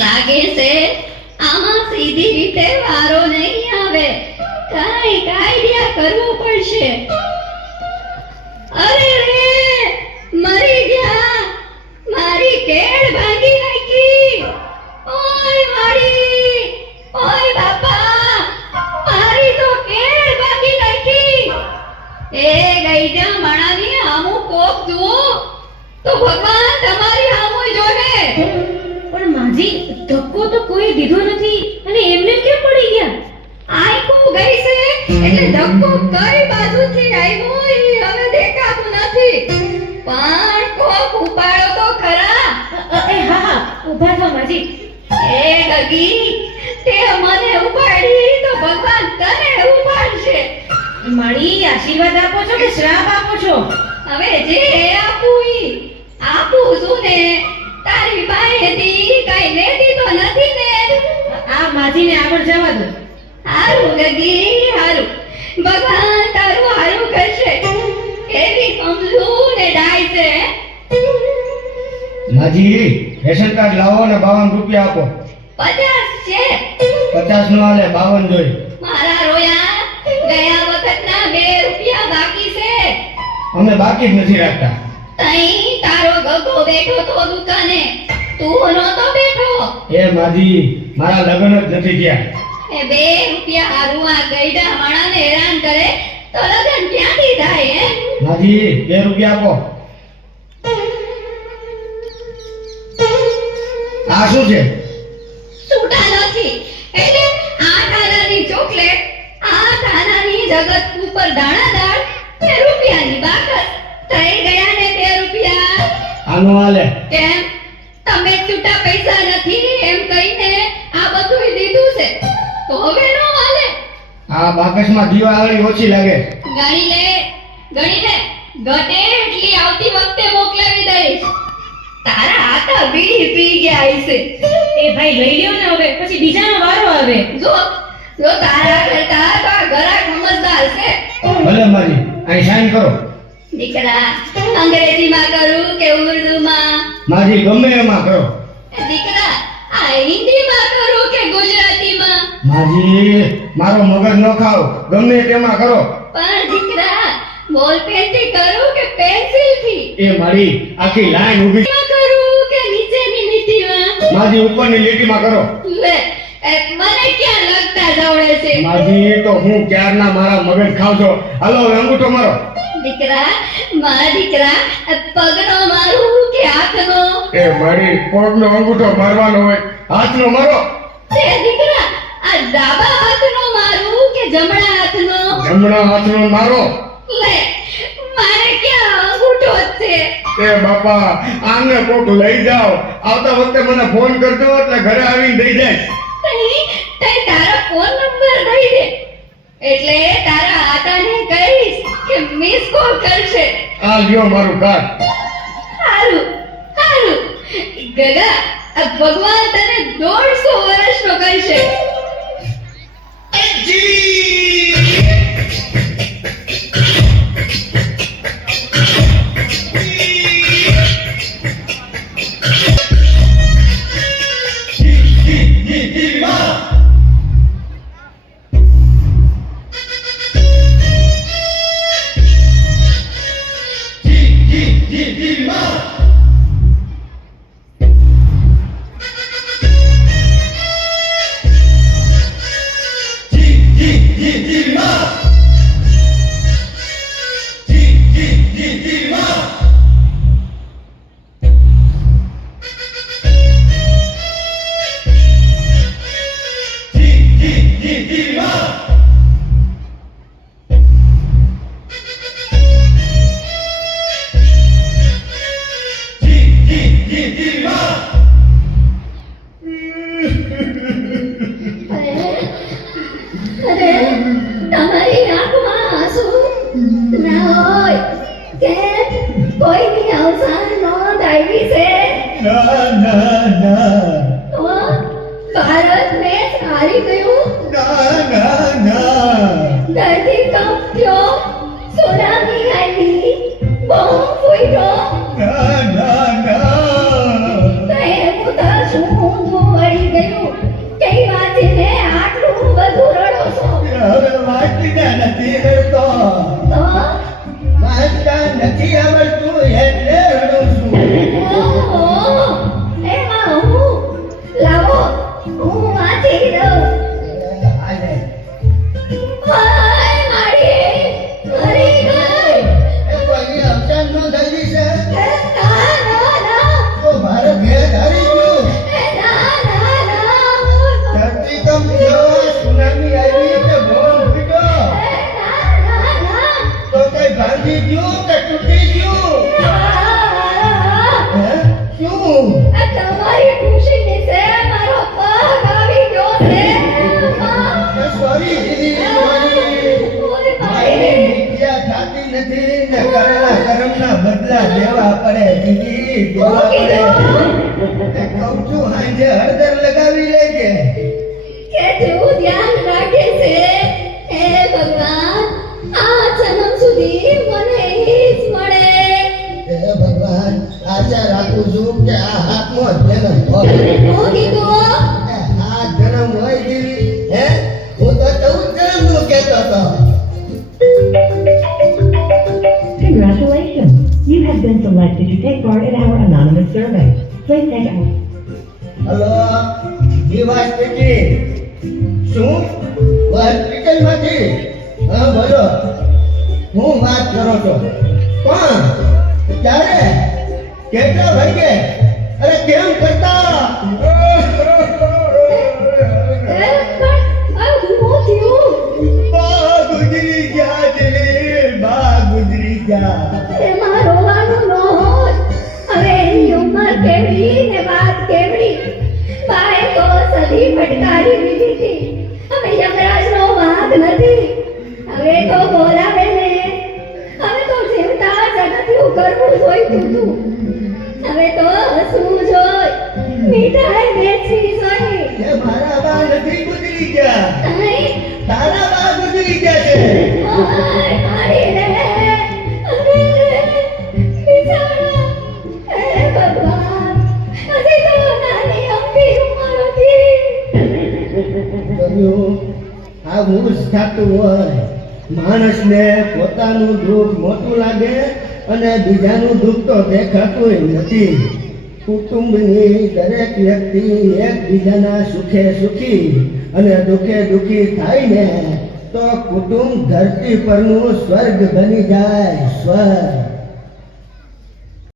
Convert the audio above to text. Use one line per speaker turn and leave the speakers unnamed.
લાગે છે આમાં સીધી રીતે વારો નહીં આવે. કાંઈક આઈડિયા કરવો પડશે. અરે રે મરી ગયા મારી કેળ ભાંગી નાખી ઓય મારી ઓય બાપા મારી તો કેળ ભાંગી નાખી એ ગઈડા માણાની આમું કોક જુઓ તો ભગવાન તમારી આમું જોવે
પણ માજી ધક્કો તો કોઈ દીધો નથી અને એમને કેમ પડી ગયા?
આઈકો ગઈ છે એટલે ધક્કો કઈ બાજુથી આવ્યો એ હવે દેખાતું નથી. પણ કોક ઉપાડો તો ખરા.
એ હા હા ઊભા થાઓ માજી.
એ ગગી તે મને ઉપાડી તો ભગવાન તને ઉપાડશે.
મળી આશીર્વાદ આપો છો કે શ્રાપ આપો છો?
હવે જે આપું ઈ આપું છું ને તારી પાસેથી કઈ લેતી તો નથી ને.
આ માજીને આગળ જવા દો.
હારું ગગી હારું. ભગવાન તારું હારું કરશે. એવી કમલુ ને ડાય છે.
માજી રેશન કાર્ડ લાવો ને બાવન રૂપિયા આપો.
પચાસ છે.
પચાસ નો આલે બાવન જોઈ.
મારા રોયા ગયા વખતના બે રૂપિયા બાકી છે.
અમે બાકી જ નથી રાખતા.
તઈ તારો ગગો બેઠો તો દુકાને. તું નહોતો બેઠો.
એ માજી મારા લગ્ન જ નથી થયા.
એ બે રૂપિયા હારું આ ગઈડા માણાને હેરાન કરે તો લગન ક્યાંથી થાય હે?
માજી બે રૂપિયા આપો. આ શું છે?
છૂટા નથી એટલે આ આનાની ચોકલેટ આ આનાની જગત ઉપર દાણાદાર બે રૂપિયાની બાકસ. થઈ ગયા ને બે રૂપિયા.
આનો હાલે.
કેમ? છૂટા પૈસા નથી એમ કહીને આ બધું દીધું છે. તો હવે નો હાલે.
આ બાકસમાં દિવાળી ઓછી લાગે.
ગણી લે ગણી લે. ઘટે એટલી આવતી વખતે મોકલાવી દઈશ. તારા હાથા બીડી પી ગયા છે
એ ભાઈ લઈ લ્યો ને હવે પછી બીજાનો વારો આવે.
જો જો તારા કરતા તો આ ઘરાક સમજદાર છે.
ભલે મારી અહીં સાઈન કરો.
દીકરા અંગ્રેજીમાં કરું કે ઉર્દુમાં?
માજી ગમે એમાં કરો.
દીકરા આ હિન્દીમાં કરું કે ગુજરાતીમાં?
માજી મારો મગજ ન ખાવ ગમે તેમાં કરો.
પણ દીકરા બોલ પેનથી કરો કે પેન્સિલથી?
એ મારી આખી લાઈન ઊભી
કરું કે નીચેની લીટીમાં?
માજી ઉપરની લીટીમાં કરો.
લે મને ક્યાં લગતા જવડે છે?
માજી તો હું ક્યારના મારા મગજ ખાવ છો હાલો અંગૂઠો મારો.
દીકરા મારા દીકરા પગનો મારું કે હાથનો?
એ મારી પગનો અંગૂઠો મારવાનો હોય હાથનો મારો.
તે દીકરા આ ડાબા હાથનો મારું કે જમણા હાથનો?
જમણા હાથનો મારો.
લે મારે ક્યાં અંગૂઠો છે?
એ બાપા આને કોક લઈ જાઓ. આવતા વખતે મને ફોન કરજો એટલે ઘરે આવીને દઈ જાય
તઈ તારા ફોન નંબર દઈ દે. એટલે તારા આતાને કહીશ કે મિસ કોલ કરશે.
આ લ્યો મારું કાર્ડ
હારું હારું. ગગા આ ભગવાન તને દોઢસો વર્ષનો કરશે. અરે ભારત મેચ હારી ગયું.
ના ના ના.
ધરતી કંપ થયો સુનામી આવી બોમ્બ ફૂટ્યો.
સુનામી આવી કે ભવન ફૂટ્યો તો કઈ ભાંગી ગયું કે તૂટી ગયું? શું? કરેલા કર્મના બદલા લેવા પડે. દીદી દેવા છું, હાંજે હળદર લગાવી લેજે.
કેટલું ધ્યાન રાખે છે? હે ભગવાન આ જન્મ સુધી મને ઈ જ મળે.
હે ભગવાન આશા રાખું છું કે આ હાથનો જન્મ હોય.
હું કીધું
આ જન્મ હોય દીવી હે? હું તો ચૌદ જન્મનું કહેતો હતો.
Congratulations! You have been selected to take part in our anonymous survey. Please take a
hello Jiva speaking શું હોસ્પિટલમાંથી કેમ કરતા
કેવડી ને વાત કેવડી બાએ તો સદી ફટકારી દીધી હતી. યમરાજનો વાંક નથી. હવે તો બોલાવે ને. હવે તો જીવતા જગતનું કરવું જોઈતું તું હવે તો હસવું જોઈ. મીઠાઈ વેચવી જોઈ.
એ મારા બા નથી ગુજરી ગયા.
નહીં
તારા બા ગુજરી ગયા છે.
મારી રે. બિચારા હે ભગવાન હજી તો નાની અમથી ઉંમર હતી
કર્યું આવું જ થતું હોય, માણસને પોતાનું દુઃખ મોટું લાગે અને બીજાનું દુઃખ તો દેખાતું નથી. કુટુંબની દરેક વ્યક્તિ એકબીજાના સુખે સુખી અને દુઃખે દુઃખી થાય ને, તો કુટુંબ ધરતી પરનું સ્વર્ગ બની જાય, સ્વર્ગ.